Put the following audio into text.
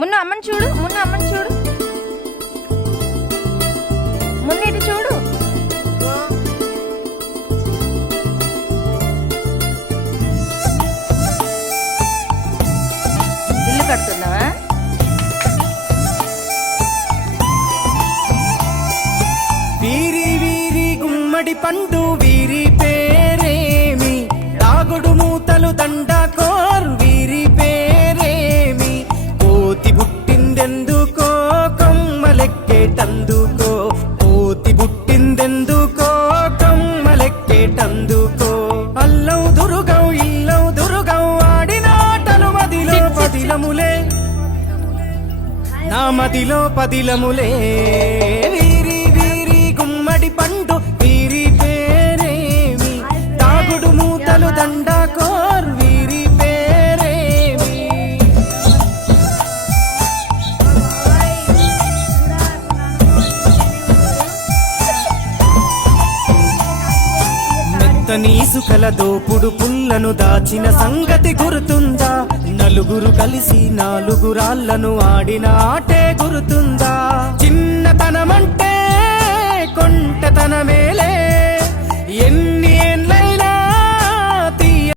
మున్ను అమ్మని చూడు, మున్ను అమ్మని చూడు, మున్ను ఇటు చూడు. ఇల్లు కడుతున్నావా? వీరి వీరి గుమ్మడి పండు వీరి పేరేమి, దాగుడు మూతలు దండకోరు వీరి పేరేమి, కోతి పుట్టిందెందుకో కొమ్మలెక్కేటందుకో, కోతి పుట్టిందెందుకో కొమ్మలెక్కేటందుకో, అల్లవు దురుగం ఇల్లవు దురుగం ఆడినాటలు మదిలో పదిలములే, నా మదిలో పదిలములే. వీరి వీరి గుమ్మడి పండు వీరి పేరేమి, తాగుడు మూతలు దండకోరు వీరి పేరేమి. మెత్తని ఇసుకల దోపుడు పుల్లను దాచిన సంగతి గుర్తుందా, నలుగురు కలిసి నాలుగు రాళ్లను ఆడిన ఆటే గుర్తు